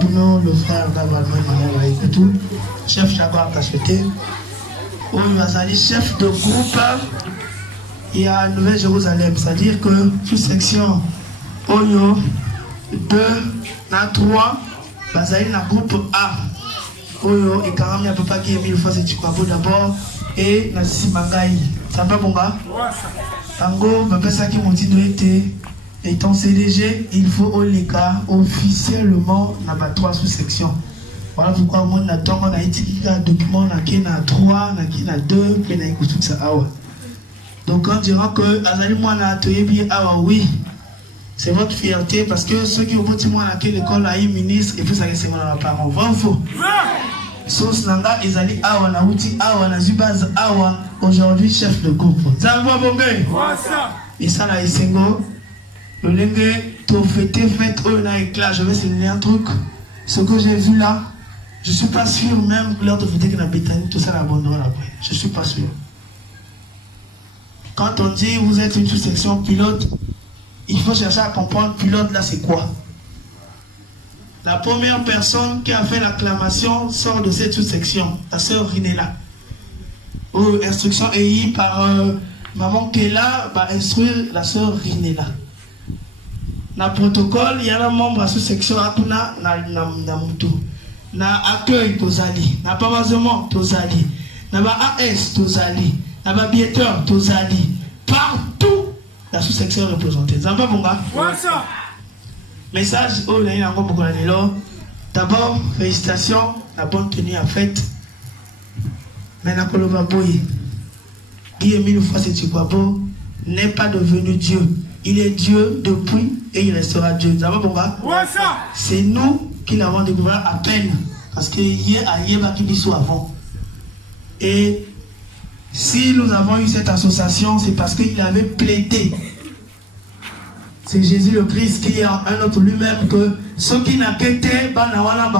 Nabuno, le frère Gabalman, tout, chef Jaguar Cacheté, Oyo chef de groupe, il y a Nouvelle-Jérusalem, c'est-à-dire que sous section Oyo 2, na 3, Bazali na groupe A. Oyo et Karami a pas qui est 1000 fois c'est Chikwabo d'abord et na Simangaï. Ça va bon gars? Tango, papa ça qui m'ont dit étant CDG, il faut au Leka officiellement na 3 sous-sections. Voilà pourquoi moi na tongo na étiquette document na qui na 3, na qui na 2, puis na écoute ça awa. Donc on dira que Azali moi na atoye bien awa oui. C'est votre fierté parce que ceux qui ont voté moi à l'école a eu ministre et puis ça reste mon parent. Vrai ou faux? Sauce Nanga, Ezali Awa, Naouti Awa, Nazubaz Awa, aujourd'hui chef de groupe. Zalwa Bombay. Et ça là, Isengo, le lingue, ton fêté, fête, oh, là, éclat, je vais signaler un truc. Ce que j'ai vu là, je suis pas sûr même l'heure de fêter que la bétanie, tout ça l'abandonnera après. Je suis pas sûr. Quand on dit vous êtes une sous-section pilote, il faut chercher à comprendre pilote là c'est quoi. La première personne qui a fait l'acclamation sort de cette sous-section, la sœur Rinella. Instruction EI par maman Kela va instruire la sœur Rinella. Dans le protocole, il y a un membre de la sous-section Akuna na Moutou. Na accueil Tozali, na pavasement Tozali, na AS Tozali, na biéteur Tozali. Partout la sous-section représentée. Zamba Bonga. Message au d'abord, félicitations, la bonne tenue à fête. Maintenant, Koloba Boye, Guy Emile Fossé-Chikwabo n'est pas devenu Dieu. Il est Dieu depuis et il restera Dieu. Zamba Bonga. C'est nous qui l'avons découvert à peine. Parce que hier, à Yéba qui soit avant. Et si nous avons eu cette association, c'est parce qu'il avait plaidé. C'est Jésus le Christ qui a un autre lui-même que ceux qui n'a qu'été, voilà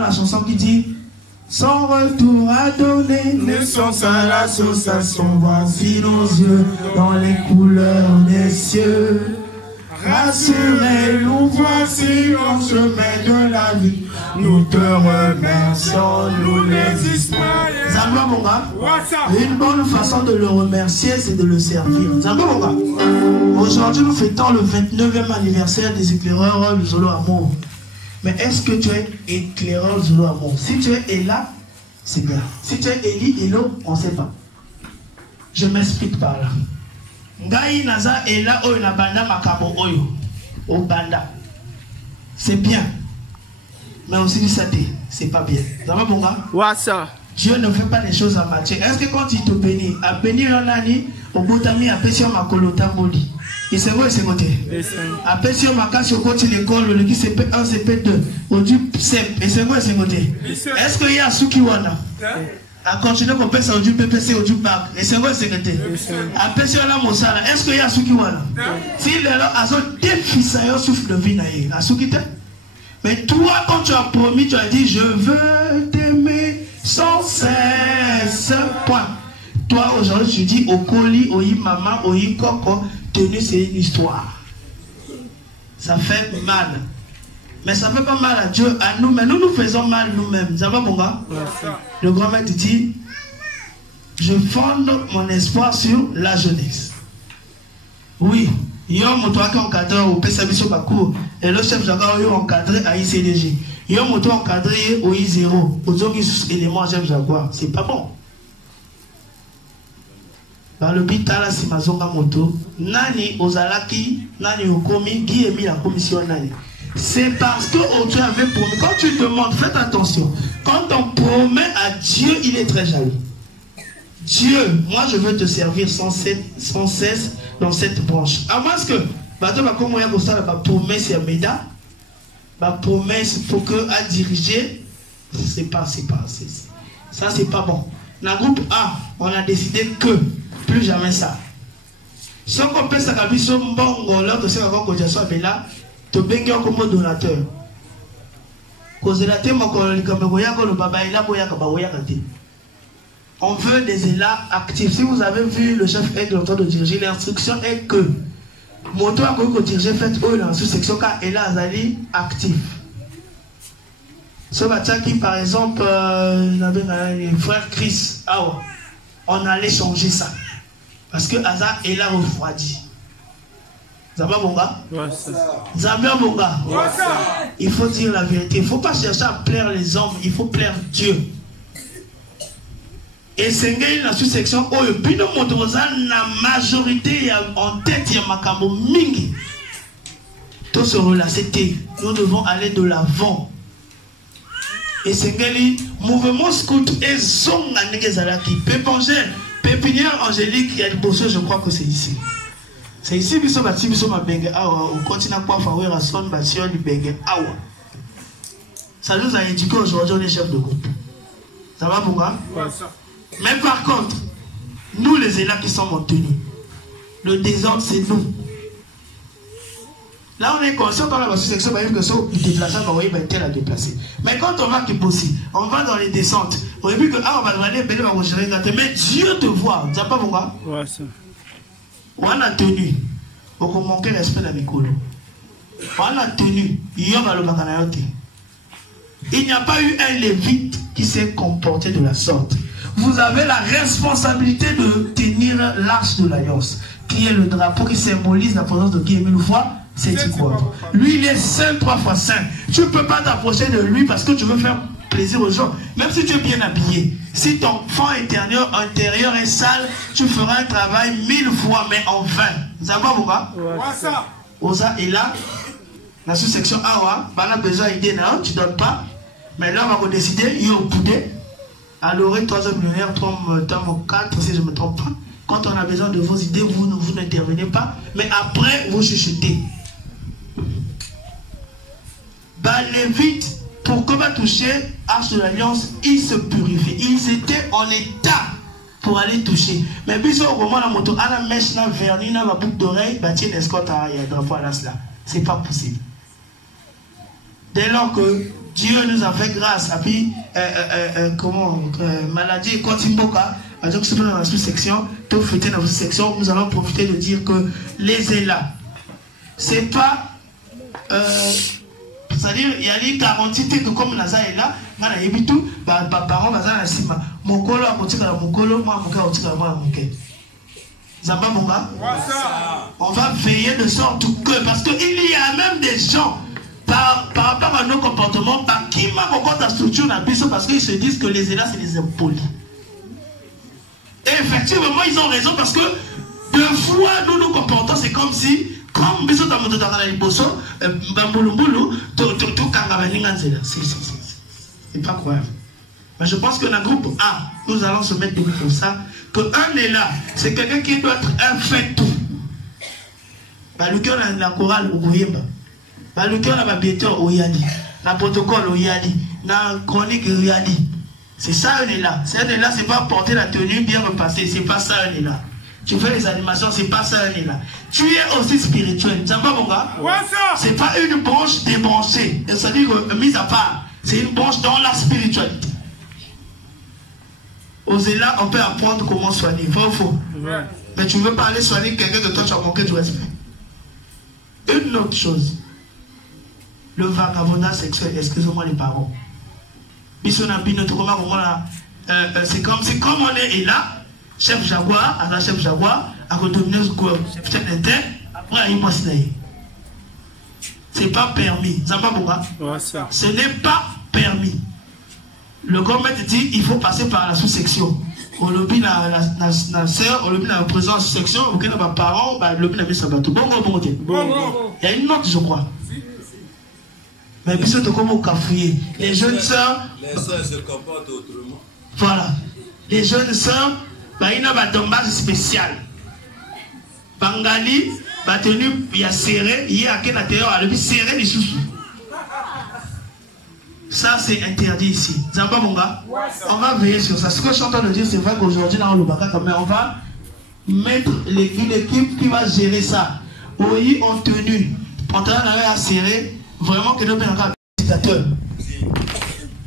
la chanson qui dit son retour a donné naissance à l'association. Voici nos yeux dans les couleurs des cieux. Rassurez, nous voici en chemin de la vie. Nous te remercions, nous les Israéliens. Une bonne façon de le remercier, c'est de le servir. Aujourd'hui, nous fêtons le 29e anniversaire des éclaireurs du Zolo Amour. Mais est-ce que tu es éclaireur du Zolo Amour? Si tu es là, c'est bien. Si tu es Eli, Elo, on ne sait pas. Je m'explique par là. Ngai naza ela oyo na banda makabo oyo au banda. C'est bien. Mais aussi ça c'est pas bien. Ça va bonga? Wasa. Dieu ne fait pas les choses en matière. Est-ce que quand il te bénit, à bénir un année, au botami à pétion makolota moli. Et c'est vrai, c'est côté. À pétion makasi au côté l'école, le qui CP1, CP2, au du CEP. Et c'est vrai, c'est côté. Est-ce qu'il y a Sukiwana? À continuer qu'on passe au du PPC, au du bac. Et c'est vrai, c'est côté. À pétion la mosala. Est-ce qu'il y a Sukiwana? S'il est là, à son défi, ça y a souffle de vie naïe. À Sukite? Mais toi, quand tu as promis, tu as dit, je veux t'aimer sans cesse. Point. Toi, aujourd'hui, tu dis, au colis, au yi maman, au yi coco, tenu, c'est une histoire. Ça fait mal. Mais ça ne fait pas mal à Dieu, à nous, mais nous nous faisons mal nous-mêmes. Ça va, mon gars? Le grand maître dit, je fonde mon espoir sur la jeunesse. Oui. Yom toi qui encadré au PSABISO Bakou et le chef Jaguar encadré à ICDG. Yom toi encadré au I0. Aux autres éléments chef Jaguar. C'est pas bon. Dans le bitala si mazonga moto, nani ozalaki, nani okomi, qui est mis la commission nani. C'est parce que tu avais promis. Quand tu demandes, faites attention. Quand on promet à Dieu, il est très jaloux. Dieu, moi je veux te servir sans cesse dans cette branche. À moins que, ma promesse à Meda, ma promesse pour que à diriger, ça c'est pas bon. Dans le groupe A, on a décidé que plus jamais ça. Si on peut s'accabiser bon, là, que c'est encore que je sois là, te bénir comme donateur. On veut des élats actifs. Si vous avez vu le chef Aigle en train de diriger, l'instruction est que moto a connu que diriger fait eux dans la sous-section car elle a Azali actif. Ce matin qui par exemple, le frère Chris, on allait changer ça. Parce que Aza est là refroidi. Zamba Bonga? Zamba Bonga? Il faut dire la vérité. Il ne faut pas chercher à plaire les hommes, il faut plaire Dieu. Et c'est la sous-section où il y a la majorité en tête, il y a Makambo Mingi. Tout se relâcher. Nous devons aller de l'avant. Et c'est le mouvement scout et Zonga Negezalaki. Pépinière Angélique, il y a des bosses, je crois que c'est ici. C'est ici, biso bati biso mabenge awa. On continue à pouvoir faire à son bâtiment du benge awa. Ça nous a éduqué aujourd'hui, on est chef de groupe. Ça va pour moi? Mais par contre, nous les élèves qui sommes maintenus, le désordre c'est nous. Là on est conscient dans la sous-section, on va dire que ça, il déplace, on va tel à déplacer. Mais quand on va qui bosser, on va dans les descentes. On a vu que on va aller, mais Dieu te voit. Tu n'as pas pourquoi? Ouais, ça. On a tenu. On a manqué respect de Mikolo. On a tenu. Il n'y a pas eu un lévite qui s'est comporté de la sorte. Vous avez la responsabilité de tenir l'arche de l'alliance, qui est le drapeau qui symbolise la présence de Dieu. Une fois, c'est quoi? Lui, il est saint 3 fois saint. Tu ne peux pas t'approcher de lui parce que tu veux faire plaisir aux gens. Même si tu es bien habillé. Si ton fond intérieur est sale, tu feras un travail 1000 fois, mais en vain. Vous savez pas pourquoi? Osa est là. La sous-section Awa, on a besoin d'idées, tu ne donnes pas. Mais là, on va décider, il y a un poudé. À l'orée, 3 millionnaires, 4, si je ne me trompe pas. Quand on a besoin de vos idées, vous n'intervenez pas. Mais après, vous chuchotez. Lévite, pour qu'on va toucher Arche de l'Alliance, ils se purifient. Ils étaient en état pour aller toucher. Mais puis, au moment la moto, à la mèche, la vernis, la boucle d'oreille, tiens, escorte à drapeau à là. C'est pas possible. Dès lors que Dieu nous a fait grâce, et puis, maladie, quand il boca, donc c'est dans la sous-section, tout fêter dans la sous-section, nous allons profiter de dire que les élats, c'est pas. C'est-à-dire, il y a les garanties que comme Naza est là, il y a tout, parents, mon colo a monté dans mon colo, moi, mon cœur a monté dans mon cœur. Zamba Monga, on va veiller de sorte que, parce qu'il y a même des gens, par rapport à nos comportements, qui m'a encore ta structure dans la parce qu'ils se disent que les élats, c'est des impolis. Et effectivement, ils ont raison parce que, deux fois, nous nous comportons, c'est comme si. Comme biso ta moto dans les bosso, bambulumbulu, tout kangabaninganzela. C'est pas croyable. Mais je pense que dans le groupe A, nous allons se mettre comme ça. Que un est là, c'est quelqu'un qui doit être un fait tout. Le cœur a la chorale au Goyemba. Le cœur a la biéteur au Yadi. La protocole au Yadi. La chronique au Yadi. C'est ça un est là. C'est un est là, c'est pas porter la tenue bien repassée. C'est pas ça un est là. Tu fais les animations, c'est pas ça, elle est là. Tu es aussi spirituel. Tu sais pas, mon gars? C'est pas une branche débranchée. C'est-à-dire que, mise à part, c'est une branche dans la spiritualité. Aux élats, on peut apprendre comment soigner. Vrai ou faux? Mais tu ne veux pas aller soigner quelqu'un de toi, tu as manqué du respect. Une autre chose. Le vagabondage sexuel, excusez-moi les parents. C'est comme on est là. Chef Jaguar, à la chef Jaguar, à côté de chef d'interne, après il passe là. C'est pas permis. Ce n'est pas permis. Le gouvernement dit il faut passer par la sous-section. On lobby la sœur, on lobby la présidente sous-section, on lobby les parents, on lobby la mise à bateau. Bon. Il y a une note, je crois. Mais puis c'est comme au cafouillé. Les jeunes sœurs. Les sœurs se comportent autrement. Voilà. Les jeunes sœurs. Il y a un tombage spécial. Bangali, il y a serré, il y a un intérieur, il y a serré les sous. Ça, c'est interdit ici. Zamba Monga, on va veiller sur ça. Ce que je suis en train de dire, c'est vrai qu'aujourd'hui, dans le Baka, on va mettre l'équipe qui va gérer ça. Oui, en tenue. Pantalon à serrer, vraiment que nous avons un dictateur.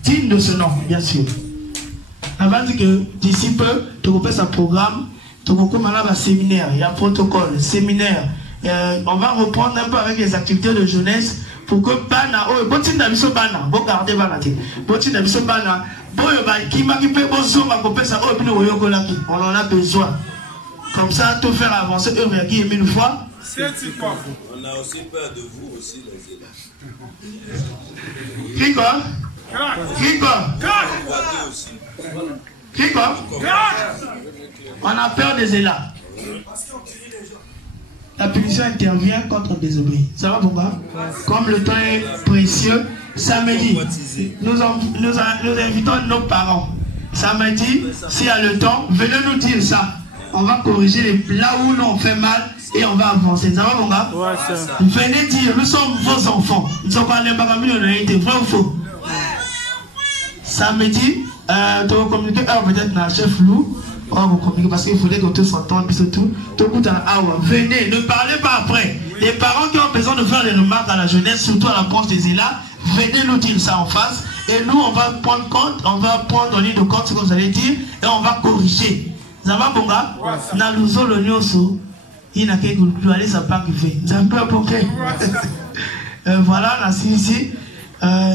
Digne de ce nom, bien sûr. Avant dit que d'ici peu, tu peux faire un programme, tu peux faire un séminaire, il y a un protocole, séminaire, on va reprendre un peu avec les activités de jeunesse pour que Bana, oh, Botin Nabiso Bana, bon gardez Bana, Botin Nabiso Bana, qui m'a qui peut bonjour, ma copine, ça, oh, on en a besoin. Comme ça, tout faire avancer, eux, mais qui est une fois. On a aussi peur de vous aussi, les élèves. Qui quoi? Qui quoi? Qui quoi? On a peur des élèves. La punition intervient quand on désobéit. Ça va pourquoi? Comme le temps est précieux, samedi, nous invitons nos parents. Samedi, s'il y a le temps, venez nous dire ça. On va corriger là où nous on fait mal et on va avancer. Ça va mon gars? Venez dire, nous sommes vos enfants. Nous ne sommes pas les bagamines, on a été vrai ou faux? Samedi, tu vas communiquer peut-être dans le chef loup. On va communiquer parce qu'il faudrait que tout s'entende, surtout. Venez, ne parlez pas après. Les parents qui ont besoin de faire des remarques à la jeunesse, surtout à l'approche des élèves, venez nous dire ça en face. Et nous, on va prendre compte, on va prendre en ligne de compte ce que vous allez dire et on va corriger. Ça va, bon gars? Dans le zoo, le nyoso, il n'a qu'à aller sa part qui fait. C'est un peu à peu près. Voilà, là, ici.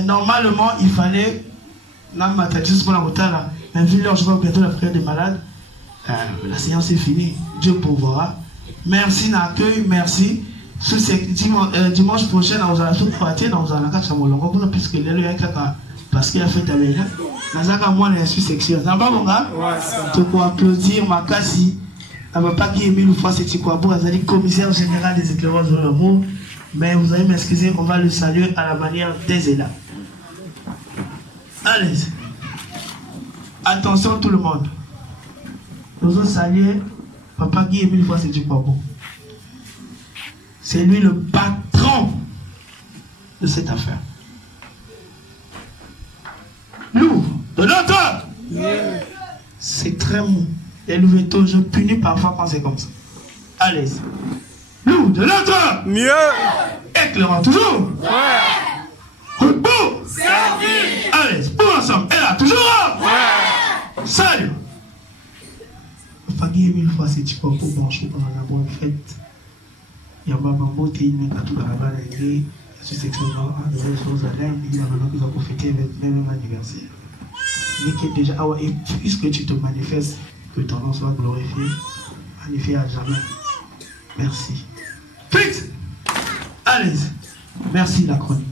Normalement, il fallait. Là, ma tête, juste pour la routine, là. Mais vu l'heure, je vois bientôt la prière des malades. La séance est finie. Dieu pourvoira. Merci d'accueil, merci. Dimanche prochain, on va tout prêter dans un cas de Molongo, puisque les parce qu'il a fait ta légion. Dans un cas, moi, je suis section. Ça va, mon gars? Tu peux applaudir ma cassie. Elle ne va pas qui est mis une fois, c'est Tikwabo, elle a dit commissaire général des éclairages de l'amour. Mais vous allez m'excuser, on va le saluer à la manière des élèves. Allez. Attention tout le monde. Nous allons saluer Papa Guy Emile fois c'est du Kwabo. C'est lui le patron de cette affaire. Nous, de l'autre, c'est très mou. Les louveteaux, je punis parfois quand c'est comme ça. Allez. Nous, de l'autre, mieux. Éclairant toujours. Repos. Servi. Allez, pour ensemble. Et là, toujours. Salut. Fagui mille fois c'est quoi pour brancher pendant la bonne fête. Il y a ma maman qui est à tout la balle et c'est extrêmement Jérusalem. Il y a maintenant qui va profiter avec le même anniversaire. Mais qui est déjà et puisque tu te manifestes, que ton nom soit glorifié, magnifié à jamais. Merci. Fixe. Allez. Merci la chronique.